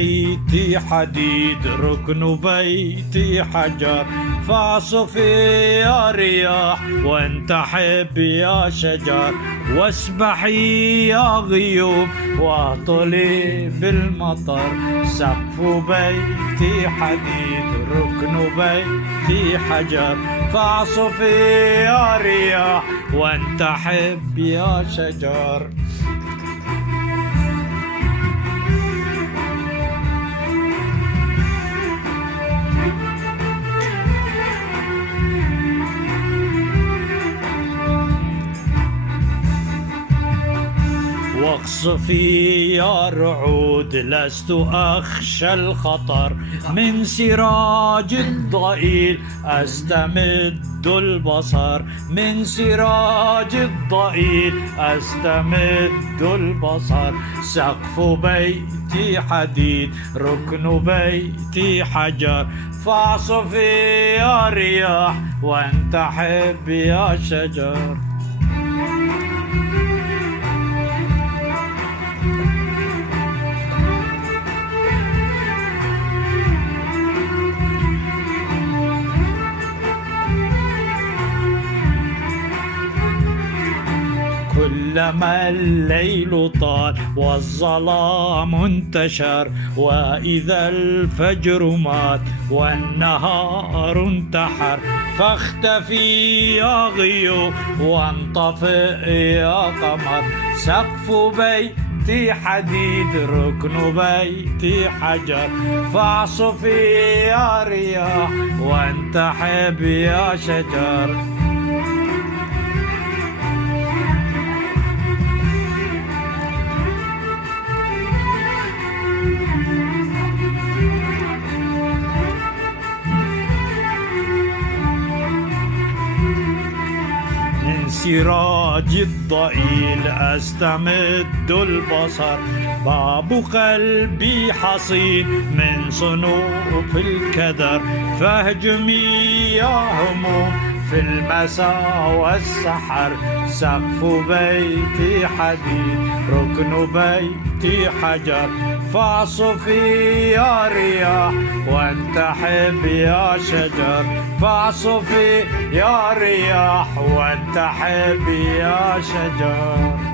بيتي حديد ركن بيتي حجر، فاعصفي يا رياح وانتحب يا شجر، واسبحي يا غيوم واهطلي بالمطر. سقف بيتي حديد ركن بيتي حجر، فاعصفي يا رياح وانتحب يا شجر. واقصفي يا رعود لست أخشى الخطر، من سراج الضئيل أستمد البصر، من سراج الضئيل أستمد البصر. سقف بيتي حديد ركن بيتي حجر، فاعصفي يا رياح وانتحب يا شجر. كلما الليل طال والظلام انتشر، وإذا الفجر مات والنهار انتحر، فاختفي يا غيوم وانطفئ يا قمر. سقف بيتي حديد ركن بيتي حجر، فاعصفي يا رياح وانتحب يا شجر. سراج الضئيل أستمد البصر، باب قلبي حصين من صنوف الكدر. فاهجمي يا هموم في المساء والسحر، سقف بيتي حديد ركن بيتي حجر، فاعصفي يا رياح وانتحب يا شجر. فاعصفي يا رياح وانتحب يا شجر.